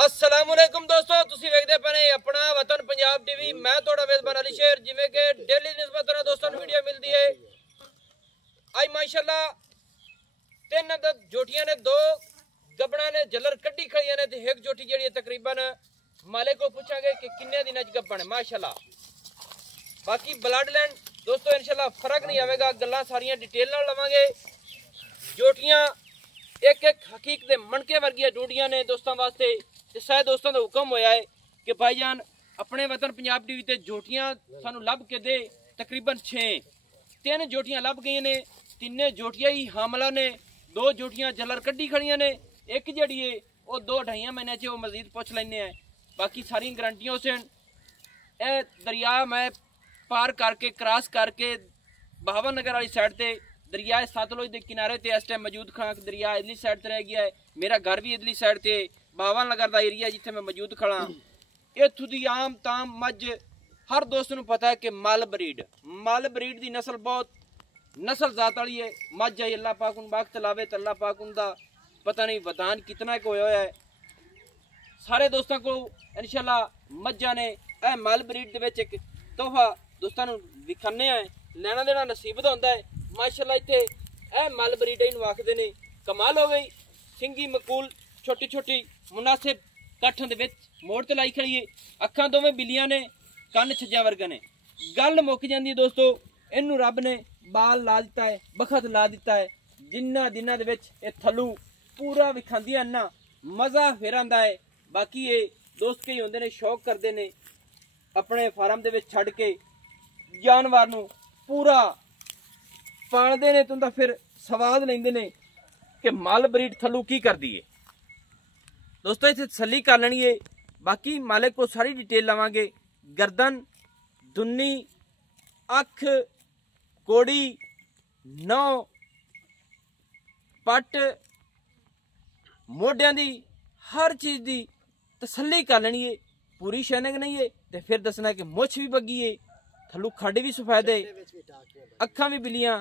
अस्सलामुअलैकुम दोस्तों, ਤੁਸੀਂ ਵੇਖਦੇ ਪਏ अपना वतन पंजाब टीवी। मैं ਤੁਹਾਡਾ ਮੇਜ਼ਬਾਨ ਅਲੀ ਸ਼ੇਰ। ਜਿਵੇਂ ਕਿ ਡੇਲੀ ਨਿਸਬਤ ਨਾਲ ਦੋਸਤਾਂ ਨੂੰ ਵੀਡੀਓ ਮਿਲਦੀ ਹੈ, ਅੱਜ ਮਾਸ਼ਾਅੱਲਾ ਤਿੰਨ ਜੋਟੀਆਂ ਨੇ, ਦੋ ਗੱਬਣਾ ਨੇ ਜਲਰ ਕੱਢੀ ਖੜੀਆਂ ਨੇ ਤੇ ਇੱਕ ਜੋਟੀ ਜਿਹੜੀ ਤਕਰੀਬਨ ਮਾਲੇ को पूछांगे कि किन्ने दिन ਗੱਬਣ माशाअल्लाह। बाकी ब्लड लाइन दोस्तों इंशाल्लाह फर्क नहीं आएगा, गल्लां सारियां डिटेल नाल लवांगे। जोटियां एक एक हकीक दे मनके वर्गियां जोड़ियां ने दोस्तों वास्ते। ते सारे दोस्तों का हुक्म होया है कि भाईजान अपने वतन पंजाब टीवी ते जोटियां सानू लभ के दे। तकरीबन 6 जोटियां लभ गई ने, तिन्ने जोटियां ही हामला ने, 2 जोटियां जलर कड्डी खड़ियां ने, एक जड़ी है वो 2-2.5 महीने च मजीद पुछ लैने हैं। बाकी सारी गारंटियां उस दरिया मैं पार करके क्रॉस करके बहावन नगर वाली साइड ते दरिया सतलुज के किनारे ते इस टाइम मौजूद खड़ा। दरिया इधरली साइड ते रह गया है, मेरा घर भी इधरली साइड ते बहावन नगर का एरिया जिथे मैं मौजूद खड़ा। इत्थों दी आम ताम मज हर दोस्त नूं पता है कि मल ब्रीड की नस्ल बहुत नस्ल जात वाली है मज है। अल्लाह पाक उन वक्त लावे तो अल्लाह पाक उनका पता नहीं वदान कितना को होया है। सारे दोस्तों को इंशाल्लाह मज्जा ने ए मल ब्रीड दे विच एक तोहफा दोस्तों नूं विखाने हैं, लेना देना नसीब दा हुंदा है माशाअल्लाह। इत्थे ए मल ब्रीड इहनूं आखदे ने। कमाल हो गई, सिंगी मकूल छोटी छोटी मुनासिब कट्ठां दे विच मोड़ ते लाई खड़ी है। अखां दोवें बिल्लियां ने, कन्न छज्जा वर्गा ने। गल मुक जांदी दोस्तों, इहनूं रब ने बाल ला दिता है, बखत ला दिता है। जिन्ना दिनां दे विच इह थल्लू पूरा विखांदियां ना मज़ा फिर आंदा है। बाकी ये दोस्त कई होंदे ने शौक करते ने अपने फार्म दे विच छड्ड के जानवर नूं पूरा पालदे ने, तुंदा फिर सवाद लैंदे ने कि मल ब्रीड थल्लू की करदी है। दोस्तों इत्थे तसल्ली कर लैनी है। बाकी मालिक को सारी डिटेल लवांगे। गर्दन, दुन्नी, अख, कोड़ी, नौ, पट, मोढियां दी हर चीज़ दी तसल्ली कर लेनी है। पूरी शैनिंग नहीं है तो फिर दसना कि मुछ भी बगी है, थल्लू खड्ड भी सफेद है, अखां भी बिल्लियां,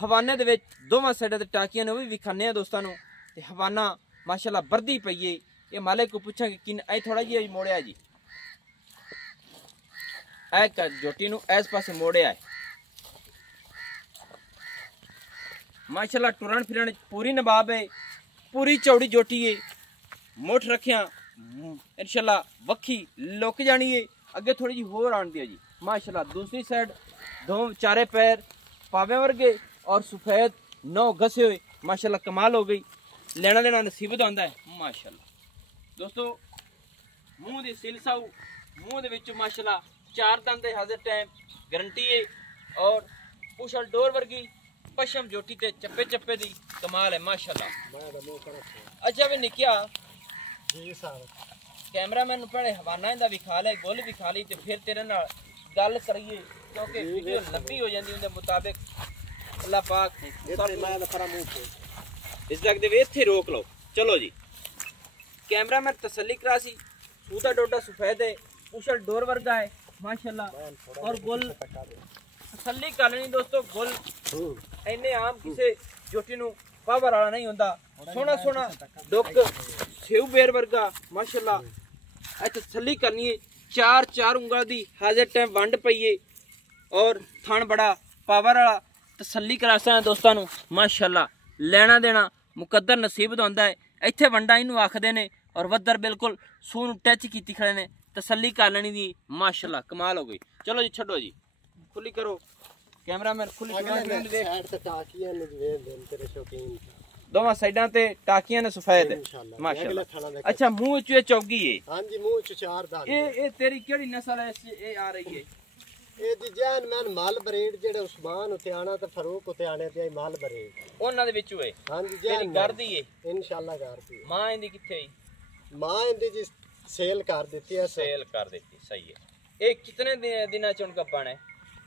हवाने दे विच दोवां साइडां ते टाकियां ने, वो भी विखाने दोस्तों नूं। ते हवाना माशाअल्लाह बरदी पई है। ये मालिक को पूछा कि किन आई थोड़ा जी मोड़िया जी, ऐ जोटी नूं इस पासे मोड़िया है माशाअल्लाह। टुरन फिरन पूरी नवाब है, पूरी चौड़ी जोटी है। मुठ रखिया इंशाल्लाह वक्खी लुक जानी है। अगे थोड़ी जी होर आन दिया जी माशाल्लाह। दूसरी साइड दो चारे पैर पावे वर्गे और सफेद 9 घसे हुए माशाल्लाह। कमाल हो गई, लेना देना नसीब दा हुंदा है माशाल्लाह। दोस्तों मुंह दी सिलसाऊ, मुंह दे विच माशाल्लाह 4 दंद हाजिर टाइम गारंटी है। और पुशल डोर वर्गी पशम जोटी ते चप्पे चप्पे दी कमाल है माशाल्लाह। अच्छा भी निकिया कैमरामैन पहले हवाना इंदा विखा ले, गोल विखा ली, तो फिर तेरे नाल गल करिए क्योंकि वीडियो लंबी हो जाती उनके मुताबिक। अल्लाह पाक इस लगते वे इत्थे रोक लो। चलो जी कैमरामैन तसल्ली करा सी। सूदा डोडा सफेद है, पुशल डोर वर्गा है माशाल्लाह। और गोल तसल्ली कर लेनी दोस्तों, गोल इन्ने आम किसी जोटी नूं पावर वाला नहीं होंदा। सोना सोना डुक सेव बेर वर्गा माशाल्लाह। ऐ तसल्ली करनी है। 4 उंगल दी हाजिर टाइम वंड पई है और थन बड़ा पावर वाला। तसल्ली करा सा दोस्तों नूं माशाल्लाह। लेना देना मुकद्दर नसीब दा हुंदा है। इत्थे वंडा इनू आखदे ने और वद्दर बिल्कुल सूह नूं टच कीती खड़े ने। तसल्ली कर लेनी दी माशाल्लाह। कमाल हो गई। चलो जी छड्डो जी, खुली करो कैमरामैन, खुली दोवां साइडां ते टाकियां ने सफेद माशाल्लाह। अच्छा मुंह च चौगी है। हां जी मुंह च 4 दाग। ए तेरी केड़ी नस्ल है ए आ रही है? ए दी जान मैन मल ब्रीड जेड़े उस्मान उतियाना ते फारूक उतियाने ते मल ब्रीड ओना दे विचों है। हां जी जान घर दी है इंशाल्लाह। घर दी मां इंदी किथे है? मां इंदी जी सेल कर देती है। सेल कर देती, सही है। ए कितने दिना च उनका पाना है?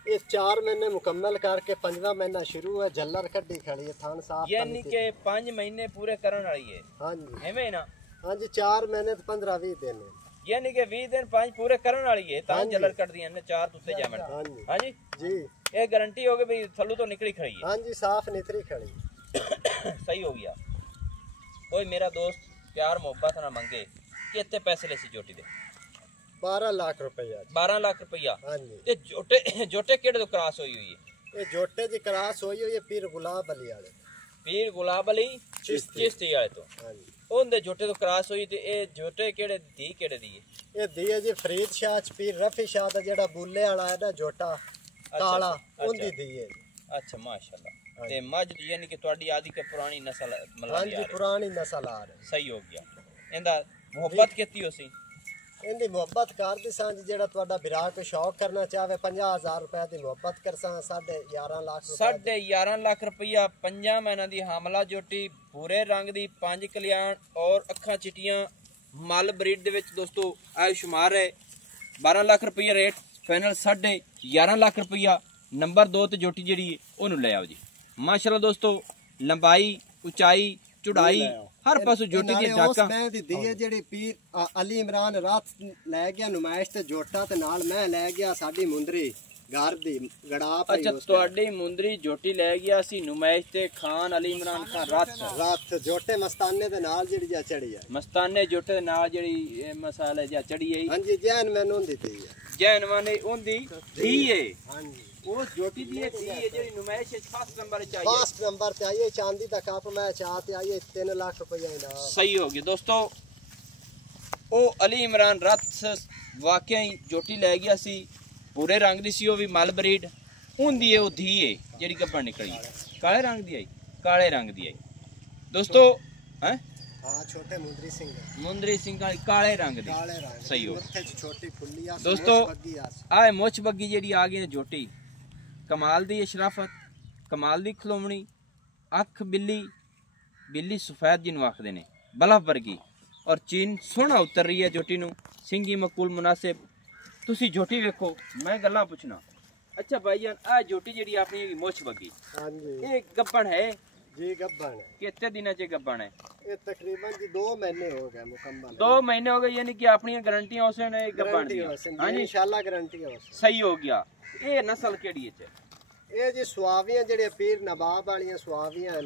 इस 4 महीने मुकम्मल करके 5वां महीना शुरू है। जल्लर कड्डी खड़ी है, थान साफ, यानी कि 5 महीने पूरे करन वाली है। हां जी एवें ना? हां जी 4 महीने ते 15-20 दिन है, यानी कि 20 दिन 5 पूरे करन वाली है। तां जल्लर कट दियां ने 4 तुते जावन। हां जी हां जी जी ये गारंटी हो गई भाई थल्लू तो निकली खड़ी है। हां जी साफ निकली खड़ी सही हो गया। कोई मेरा दोस्त प्यार मोहब्बत ना मंगे कितने पैसे ले सी जोटी दे 12 लाख रुपया 12 लाख रुपया हाँ जी ते जोटे जोटे केड़े तो क्रॉस हुई हुई है ये जोटे दी क्रास हुई हुई है पीर गुलाब अली वाले पीर गुलाब अली चिश्ती वाले तो हाँ जी ओंदे जोटे तो क्रॉस हुई ते ए जोटे केड़े दी ये दी है जी फरीद शाह पीर रफी शाह दा जेड़ा बुल्ले वाला है ना जोटा काला उंदी दी है अच्छा माशाल्लाह ते मज यानी कि ਤੁਹਾਡੀ आदि के पुरानी नस्ल मतलब हाँ जी पुरानी नस्ल आ रही सही हो गया इंदा मोहब्बत कितनी हो सी इंदी मोहब्बत कर दी सांज जेड़ा ਤੁਹਾਡਾ ਵਿਰਾ को शौक करना चाहे 50000 रुपए दी मोहब्बत करसा 11.5 लाख 11.5 लाख रुपया 5 महीना दी हामला जोटी भूरे रंग दी 5 कल्याण और अखां चिटियां मल ब्रीड दे विच दोस्तों आय शुमार है 12 लाख रुपया रेट फाइनल 11.5 लाख रुपया नंबर 2 ते जोटी जेड़ी ओनू ले आओ जी माशाल्लाह दोस्तों लंबाई ऊंचाई चौड़ाई हर पासों जोटी दी डाका मैं दी है जेड़ी पीर अली इमरान रात ले गया नुमाइश ते जोटा ते नाल मैं ले गया साडी मुंदरी घर दी गड़ा पई अच्छा ਤੁਹਾਡੀ ਮੁੰਦਰੀ ਜੋਟੀ ਲੈ ਗਿਆ ਸੀ ਨੁਮਾਇਸ਼ ਤੇ ਖਾਨ ਅਲੀ ਇਮਰਾਨ ਖਾਨ ਰਾਤ जोटे मस्ताने दे नाल जेड़ी जा चढ़ी है ਮਸਤਾਨੇ ਜੋਟੇ ਦੇ ਨਾਲ ਜਿਹੜੀ ਮਸਾਲੇ ਜਾਂ ਚੜੀ ਹੈ हां जी जैन मैनू दी है ਜੈਨਵਾਂ ਨੇ ਉਹਦੀ ਧੀ ਹੈ हां जी ਉਹ ਜੋਟੀ ਦੀ ਧੀ ਹੈ ਜਿਹੜੀ ਨੁਮਾਇਸ਼ ਵਿੱਚ ਫਸਟ ਨੰਬਰ ਚ ਆਈ ਹੈ फर्स्ट नंबर ते आई है चांदी दा कप मैं चाहते आई है 3 लाख रुपया इनाम सही हो गया दोस्तों ਉਹ ਅਲੀ ਇਮਰਾਨ ਰਾਤ ਵਾਕਿਆ ਹੀ ਜੋਟੀ ਲੈ ਗਿਆ ਸੀ पूरे रंग दी सी वो भी मल ब्रीड हुंदी है वो धी है जेड़ी गब्बन निकली काले रंग दी आई काले रंग दी आई दोस्तों हैं हां छोटे मुंदरी सिंह वाली काले रंग दी काले रंग सही हो मत्थे छोटी फुल्ली आ दोस्तों आए मुछ बग्गी जेड़ी आ गई जोटी कमाल दी शराफत कमाल दी खलोमणी अख बिल्ली बिल्ली सफेद जिन्नू आखदे ने बलफ वर्गी और चीन सोहना उतर रही है जोटी नू सिंगी मकूल मुनासिब तुसी जोटी वेखो मैं गल्लां पुछना अच्छा भाईजान आ जोटी जेड़ी अपनी मुछ बगी हां जी ये गब्बन है जी गब्बन है कितने दिनों च गब्बन है ये तकरीबन जी 2 महीने हो गए मुकम्मल 2 महीने हो गए यानी कि अपनी गारंटियां होसन है गब्बन दी हां जी इंशाल्लाह गारंटी है सही हो गया ये नस्ल केड़ी है ये जी सुआवियां जेड़े पीर नवाब वालियां सुआवियां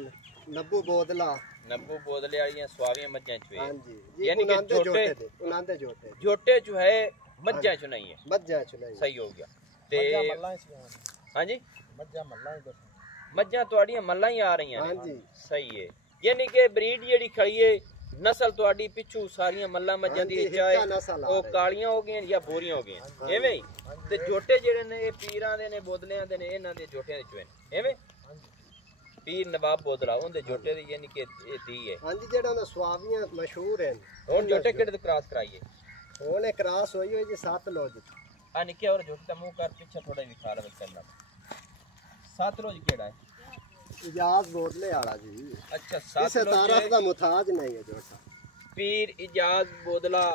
नब्बू बोदला नब्बू बोदले वालियां सुआवियां मज्जां च हां जी यानी कि जोटे उनांदे जोटे जोटे जो है मज्जां च नहीं है मज्जां च नहीं सही हो गया ते हां जी मज्जां ਤੁਹਾਡੀਆਂ ਮੱਲਾਂ ਹੀ ਆ ਰਹੀਆਂ हां जी सही है यानी कि ब्रीड ਜਿਹੜੀ ਖੜੀ ਹੈ ਨਸਲ ਤੁਹਾਡੀ ਪਿੱਛੂ ਸਾਰੀਆਂ ਮੱਲਾਂ ਮੱਝਾਂ ਦੀ ਚਾਹੇ ਉਹ ਕਾਲੀਆਂ ਹੋ ਗਈਆਂ ਜਾਂ ਬੋਰੀਆਂ ਹੋ ਗਈਆਂ ਐਵੇਂ ਹੀ ਤੇ ਜੋਟੇ ਜਿਹੜੇ ਨੇ ਇਹ ਪੀਰਾਂ ਦੇ ਨੇ ਬੋਦਲਿਆਂ ਦੇ ਨੇ ਇਹਨਾਂ ਦੇ ਜੋਟਿਆਂ ਦੇ ਚੋਂ ਐਵੇਂ ਪੀਰ ਨਵਾਬ ਬੋਦਲਾ ਉਹਦੇ ਜੋਟੇ ਦੀ ਯਾਨੀ ਕਿ ਇਹ ਦੀ ਹੈ ਹਾਂਜੀ ਜਿਹੜਾ ਉਹਨਾਂ ਸੁਆਵੀਆਂ ਮਸ਼ਹੂਰ ਹਨ ਹੁਣ ਜੋਟੇ ਕਿਹੜੇ ਤੋਂ ਕ੍ਰਾਸ ਕਰਾਈਏ ਉਹਨੇ ਕ੍ਰਾਸ ਹੋਈ ਹੋਈ ਜੀ 7 ਲੋਜ ਆ ਨਿੱਕੇ ਹੋਰ ਜੋਟੇ ਦਾ ਮੂੰਹ ਕਰ ਪਿੱਛੇ ਥੋੜਾ ਵਿਖਾ ਲਵੇ ਕਰਨਾ 7 ਲੋਜ ਕਿਹੜਾ ਹੈ इजाज बोदले वाला जी अच्छा 7 तारफ दा मुताज नहीं है जोटा पीर इजाज बोदला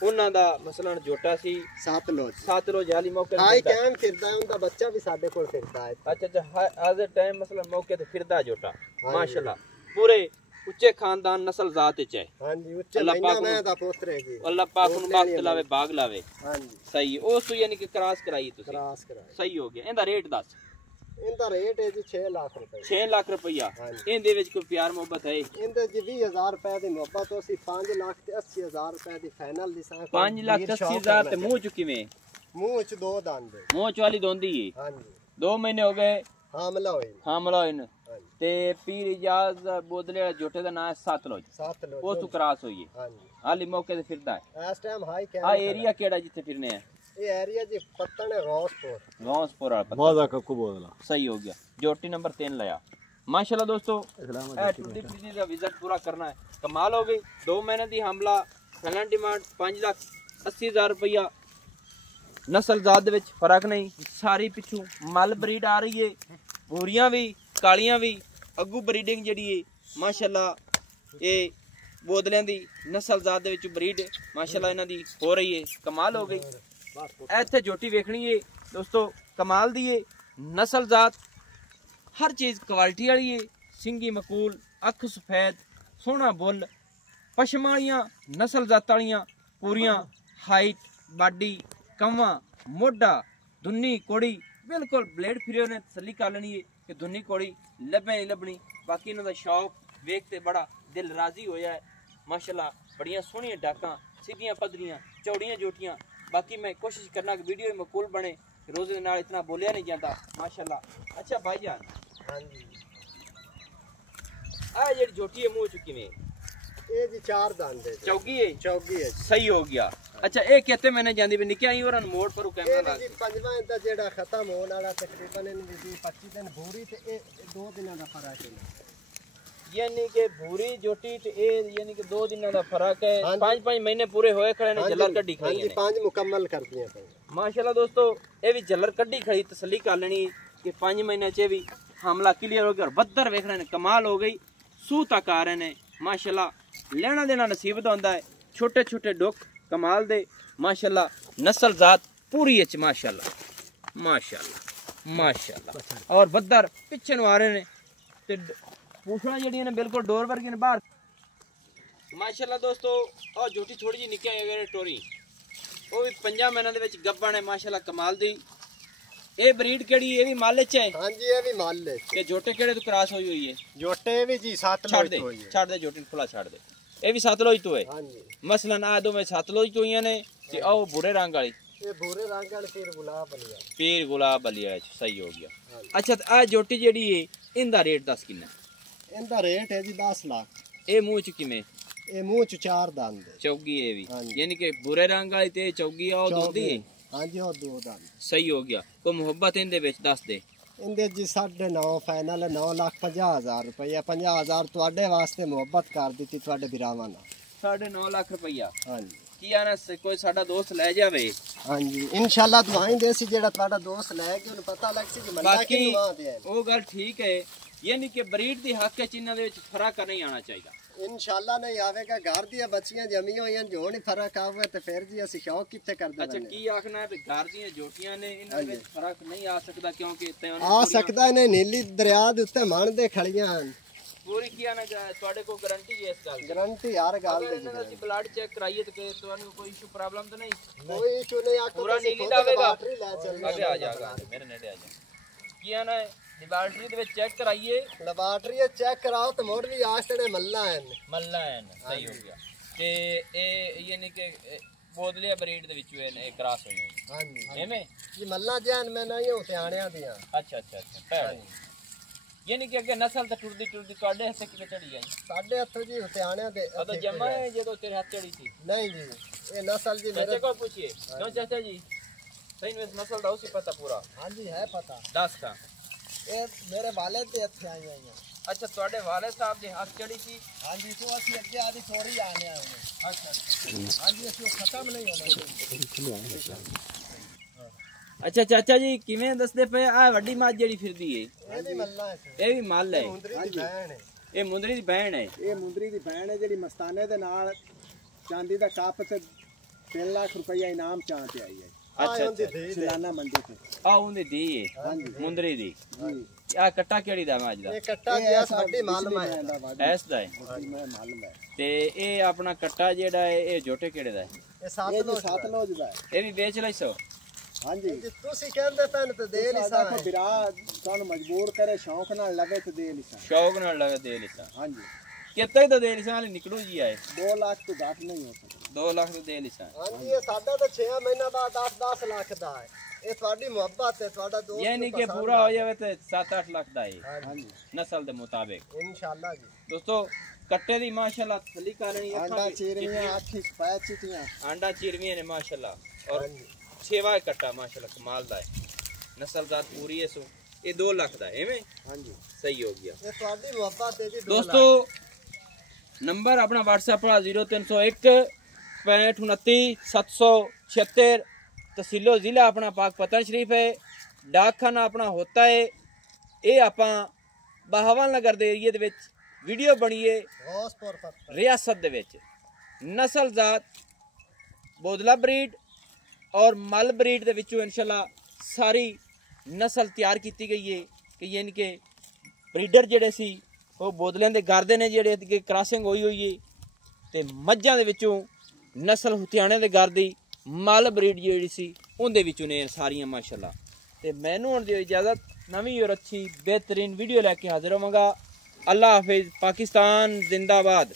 ਉਹਨਾਂ ਦਾ ਮਸਲਨ ਜੋਟਾ ਸੀ 7 ਲੋਜ ਵਾਲੀ ਮੌਕੇ ਹਾਈ ਕਾਇਮ ਫਿਰਦਾ ਹੈ ਉਹਦਾ ਬੱਚਾ ਵੀ ਸਾਡੇ ਕੋਲ ਫਿਰਦਾ ਹੈ ਅੱਛਾ ਅੱਜ ਦੇ ਟਾਈਮ ਮਸਲਨ ਮੌਕੇ ਤੇ ਫਿਰਦਾ ਜੋਟਾ ਮਾਸ਼ਾਅੱਲਾ ਪੂਰੇ ਉੱਚੇ ਖਾਨਦਾਨ ਨਸਲ ਜ਼ਾਤ ਚ ਹੈ ਹਾਂਜੀ ਉੱਚੇ ਮਹੀਨਾ ਮੈਂ ਦਾ ਪੁੱਤਰ ਹੈ ਜੀ ਅੱਲਾਹ ਪਾਕ ਨੂੰ ਬਖਤ ਲਾਵੇ ਬਾਗ ਲਾਵੇ ਹਾਂਜੀ ਸਹੀ ਉਸ ਯਾਨੀ ਕਿ ਕ੍ਰਾਸ ਕਰਾਈ ਤੁਸੀਂ ਕ੍ਰਾਸ ਕਰਾਈ ਸਹੀ ਹੋ ਗਿਆ ਇਹਦਾ ਰੇਟ ਦੱਸ इनका रेट है जी 6 लाख रुपए 6 लाख रुपया इनदे विच कोई प्यार मोहब्बत है इनदे जी 20000 रुपए दी मोहब्बत हो सी 5 लाख ते 80000 रुपए दी फाइनल दी सा 5 लाख 80000 ते मुंह च किवें मुंह च 2 दंद मुंह च वाली दोंदी है हां जी 2 महीने हो गए हामला होइन ते पीर इजाज बोदले वाले जोटे दा नाम है 7 लोज वो तू क्रॉस होई है हां जी हाली मौके ते फिरदा है इस टाइम हाई क्या आ एरिया केड़ा जिथे फिरने हैं ये एरिया जी पत्तन है गौसपुर वाला पत्तन बहुत कक्कू बोदला सही हो गया जोटी नंबर 3 लाया माशाल्लाह दोस्तों टूटी का विजिट पूरा करना है कमाल हो गई 2 महीने दी हमला फाइनल डिमांड 5,80,000 रुपया नस्ल जात दे विच फर्क नहीं सारी पिछू मल ब्रीड आ रही है भूरियां भी कालियां भी अगू ब्रीडिंग जेडी है माशाल्लाह ये बोदलियां दी नस्ल जात दे विच ब्रीड माशाल्लाह इन्हां दी हो रही है कमाल हो गई ਇੱਥੇ ਜੋਟੀ ਵੇਖਣੀ ਏ ਦੋਸਤੋ ਕਮਾਲ ਦੀ ਏ ਨਸਲ ਜ਼ਾਤ ਹਰ ਚੀਜ਼ ਕੁਆਲਿਟੀ ਵਾਲੀ ਏ ਸਿੰਗੀ ਮਕੂਲ ਅੱਖ ਸਫੈਦ ਸੋਹਣਾ ਬੁੱਲ ਪਸ਼ਮਾਂ ਵਾਲੀਆਂ ਨਸਲ ਜ਼ਾਤ ਵਾਲੀਆਂ ਪੂਰੀਆਂ ਹਾਈਟ ਬਾਡੀ ਕੰਵਾਂ ਮੋਢਾ ਦੁੰਨੀ ਕੋੜੀ ਬਿਲਕੁਲ ਬਲੇਡ ਫਿਰਿਓ ਨੇ ਤਸੱਲੀ ਕਰ ਲੈਣੀ ਏ ਕਿ ਦੁੰਨੀ ਕੋੜੀ ਲੱਭੇ ਨਹੀਂ ਲੱਭਣੀ ਬਾਕੀ ਇਹਨਾਂ ਦਾ ਸ਼ੌਕ ਵੇਖ ਤੇ ਬੜਾ ਦਿਲ ਰਾਜ਼ੀ ਹੋਇਆ ਹੈ माशाल्लाह बड़ियां सोहनियां डाकां सीधियां पदरियां चौड़ियां जोटियां। बाकी मैं कोशिश करना कि वीडियो मकबूल बने, रोज़े दे नाल इतना बोलिया नहीं जाता माशाल्लाह। अच्छा भाईजान हाँ जी आ जेड़ी जोटी है मुंह चुकी में ये जी 4 दंद है चौगी है चौगी है सही हो गया। अच्छा ये कहते मैंने जांदी भी निके आई और मोड़ पर कैमरा ला जी पंजवां इंदा जेड़ा खत्म होने वाला तकरीबन इन दी 25 दिन भूरी ते ए 2 दिनां दा फर्क है। यानी कि भूरी जोटी ते ए यानी कि 2 दिनों दा फर्क है। 5-5 महीने पूरे होए खड़े ने जलर कड्डी खड़ी है। 5 मुकम्मल कर दिए माशाल्लाह दोस्तों ये भी जलर कड्डी खड़ी तसल्ली कर लेनी कि 5 महीने च भी हमला क्लियर हो गया और बदर वेख रहे ने कमाल हो गई। सू तक आ रहे ने माशाल्लाह लेना देना नसीब दा होंदा है। छोटे छोटे डुक कमाल दे माशाल्लाह नस्ल जात पूरी है माशाल्लाह माशाल्लाह माशाल्लाह और बदर पिछे नु आ रहे ने ते पूछना जड़ियां ने बिल्कुल डोर वर्गी ने बाहर माशाल्लाह दोस्तों। और झूठी थोड़ी जी निक्की है टोरी वो भी 5 महीनों दे विच गब्बन है माशाल्लाह कमाल दी। ये ब्रीड केड़ी ये भी माल च है? हां जी ये भी माल है। ते जोटे केड़े तो क्रॉस हुई है? जोटे भी जी 7 लोज तो हुई है। छाड़ दे जोटी खुला छाड़ दे। ये भी 7 लोज तो है। हां जी मसलन आ दो में 7 लोज तो हुई ने ते आओ भूरे रंग वाली ये भूरे रंग वाली पीर गुलाब वाली है सही हो गया। अच्छा आ जोटी जेड़ी है इंदा रेट दस किन्ना? इंदा रेट है जी 10 लाख। ए मुंह च किवें? ए मुंह च 4 दंद है। चौगी है भी यानी कि भूरे रंग वाली ते चौगी आओ दोंदी है। हां जी और 2 दंद सही हो गया। को मोहब्बत इंदे विच दस दे। इंदे जी 9.5 फाइनल 9,50,000 रुपया 50,000 ਤੁਹਾਡੇ ਵਾਸਤੇ ਮੁਹੱਬਤ ਕਰ ਦਿੱਤੀ ਤੁਹਾਡੇ ਬਿਰਾਵਾਂ ਨਾਲ 9.5 लाख रुपया। हां जी ਕੀ ਆਣਾ ਕੋਈ ਸਾਡਾ ਦੋਸਤ ਲੈ ਜਾਵੇ। हां जी इंशाल्लाह दुआएं दे सी जेड़ा ਤੁਹਾਡਾ ਦੋਸਤ ਲੈ ਕੇ ਉਹਨੂੰ ਪਤਾ ਲੱਗ ਸੀ ਕਿ ਮੰਨਾ ਕਿ ਨਵਾਂ ਦੇ ਹੈ। ਉਹ ਗੱਲ ਠੀਕ ਹੈ यानी कि ब्रीड दी हक है चिन्ह दे विच फर्क नहीं आना चाहिए। इंशाल्लाह नहीं आवेगा। घर दी बच्चियां जमी हुई जो नहीं फर्क आवे तो फिर जी असि शौक किथे कर दे। अच्छा की आखना है घर दी जोटियां ने इन्हां विच फर्क नहीं आ सकदा क्योंकि आ सकदा ने नीली दरिया दे उत्ते मन दे खड़ियां पूरी किया ना ਤੁਹਾਡੇ को गारंटी है इस गल दी? गारंटी हर गल दी। अगर ਅਸੀਂ ब्लड चेक कराइए तो ਤੁਹਾਨੂੰ कोई इशू प्रॉब्लम तो नहीं? कोई इशू नहीं। आको पूरा नीली दावेगा बैटरी ले चल अबे आ जाएगा मेरे नेड़े आ जा। किया ना लैबोरेटरी दे विच चेक कराइए। लैबोरेटरी चेक कराओ तो मोड़ भी आस्ते मल्ला है सही हो गया। ते ए यानी कि बोदलिया ब्रीड दे विच ए क्रॉस होई है। हां जी एवें जी मल्ला जान मैं नहीं हो त्याणियां दियां। अच्छा अच्छा अच्छा यानी कि अगे नस्ल तो टुरदी ਤੁਹਾਡੇ ਹੱਥੇ ਕਿਵੇਂ ਚੜੀ ਆਈ? ਸਾਡੇ ਹੱਥੋਂ ਜੀ ਹਤਿਆਣਿਆਂ ਦੇ ਉਹ ਤਾਂ ਜਮਾ ਹੈ ਜਦੋਂ ਤੇਰੇ ਹੱਥ ਚੜੀ ਸੀ? नहीं जी ये नस्ल जी मेरे को पूछिए क्यों चाचा जी सही में नस्ल का उसी पता पूरा? हां जी है पता। 10 का ये मेरे वालिद दे हत्थे आई हैं। अच्छा ਤੁਹਾਡੇ वालिद साहब ਦੇ ਹੱਥ ਚੜੀ ਸੀ? हां जी तो ਅਸੀਂ ਅੱਗੇ ਆਦੀ ਥੋੜੀ ਆਨੇ ਆ। अच्छा हां जी ਅਸੀਂ खत्म नहीं होना। अच्छा चाचा जी किवें दसदे पे आ ਵੱਡੀ ਮੱਝ ਜਿਹੜੀ ਫਿਰਦੀ ਏ? ਇਹ ਵੀ ਮੱਲਾ ਹੈ। ਇਹ ਵੀ ਮੱਲ ਹੈ। ਹਾਂਜੀ ਇਹ ਮੁੰਦਰੀ ਦੀ ਬਹਿਣ ਹੈ। ਇਹ ਮੁੰਦਰੀ ਦੀ ਬਹਿਣ ਹੈ ਜਿਹੜੀ ਮਸਤਾਨੇ ਦੇ ਨਾਲ ਚਾਂਦੀ ਦਾ ਕੱਪ ਤੇ 3 ਲੱਖ ਰੁਪਇਆ ਇਨਾਮ ਚਾਹ ਤੇ ਆਈ ਹੈ। अच्छा ਸਲਾਨਾ ਮੰਡੀ ਤੇ ਆ ਉਹਦੀ ਦੀ ਹੈ ਮੁੰਦਰੀ ਦੀ ਜੀ। ਆ ਕੱਟਾ ਕਿਹੜੀ ਦਾ ਮੱਝ ਦਾ? ਇਹ ਕੱਟਾ ਗਿਆ ਸਾਡੀ ਮਾਲਮ ਹੈ ਐਸ ਦਾ ਹੈ ਮਾਲਮ ਹੈ। ਤੇ ਇਹ ਆਪਣਾ ਕੱਟਾ ਜਿਹੜਾ ਹੈ ਇਹ ਜੋਟੇ ਕਿਹੜੇ ਦਾ ਹੈ? ਇਹ 7 ਲੋਜ ਦਾ ਹੈ। ਇਹ ਵੀ ਵੇਚ ਲੈ ਸੋ? हाँ जी ਤੁਸੀਂ ਕਹਿੰਦੇ ਪੈਨ ਤੇ ਦੇ ਨਹੀਂ ਸਕਦਾ ਬਿਰਾ ਤੁਹਾਨੂੰ ਮਜਬੂਰ ਕਰੇ ਸ਼ੌਕ ਨਾਲ ਲਵੇ ਤੇ ਦੇ ਨਹੀਂ ਸਕਦਾ। ਸ਼ੌਕ ਨਾਲ ਲਵੇ ਦੇ ਨਹੀਂ ਸਕਦਾ। ਹਾਂਜੀ ਕਿਤੇ ਤਾਂ ਦੇ ਨਹੀਂ ਸਕਦਾ ਨਿਕਲੂ ਜੀ ਆਏ 2 ਲੱਖ ਤੋਂ ਘੱਟ ਨਹੀਂ ਹੋ ਸਕਦਾ। 2 ਲੱਖ ਤੋਂ ਦੇ ਨਹੀਂ ਸਕਦਾ। ਹਾਂਜੀ ਇਹ ਸਾਡਾ ਤਾਂ 6 ਮਹੀਨਾ ਬਾਅਦ 10 ਲੱਖ ਦਾ ਹੈ। ਇਹ ਤੁਹਾਡੀ ਮੁਹੱਬਤ ਹੈ ਤੁਹਾਡਾ ਦੋਸਤ ਯਾਨੀ ਕਿ ਪੂਰਾ ਹੋ ਜਾਵੇ ਤੇ 7-8 ਲੱਖ ਦਾ ਹੈ ਹਾਂਜੀ ਨਸਲ ਦੇ ਮੁਤਾबिक इंशाल्लाह जी। ਦੋਸਤੋ ਕੱਟੇ ਦੀ ਮਾਸ਼ਾਅੱਲਾ ਥੱਲੀ ਕਰਨੀ ਆਂਡਾ ਚੀਰਵੀਆਂ ਆਖੀ ਪੈ ਚੀਟੀਆਂ ਆਂਡਾ ਚੀਰਵੀਆਂ ਨੇ ਮਾਸ਼ਾਅੱਲਾ ਔਰ ਛੇਵਾ ਕੱਟਾ ਮਾਸ਼ਾਅੱਲਾ ਕਮਾਲ ਦਾ ਹੈ ਨਸਲ ਜ਼ਾਤ ਪੂਰੀ ਹੈ। ਸੋ ਇਹ 2 ਲੱਖ ਦਾ ਐਵੇਂ ਹਾਂਜੀ ਸਹੀ ਹੋ ਗਿਆ। ਇਹ ਤੁਹਾਡੀ ਮੁਹੱਬਤ ਹੈ ਜੀ। ਦੋਸਤੋ ਨੰਬਰ ਆਪਣਾ WhatsApp ਵਾਲਾ 0301 6529 776 तहसीलो जिला अपना पाक पतन शरीफ है। डाकखाना अपना होता है ये आप बहावल नगर के एरिए दे वीडियो बनी है रियासत दे नस्ल जात बोदला ब्रीड और मल ब्रीड दे विचों इंशाल्लाह सारी नस्ल तैयार की गई है कि यानी कि ब्रीडर जेडे सी वो बोदलियां दे गर्दे ने जेडे क्रॉसिंग हुई हुई है ते मझां दे विचों नस्ल हुतियाणे दे गर्दी मल ब्रीड जी सी उनदे विचों ने सारियां माशाअल्लाह। ते मैनू हुण दिओ इजाजत नवीं और अच्छी बेहतरीन वीडियो लैके हाजिर होवांगा। अल्लाह हाफिज़। पाकिस्तान जिंदाबाद।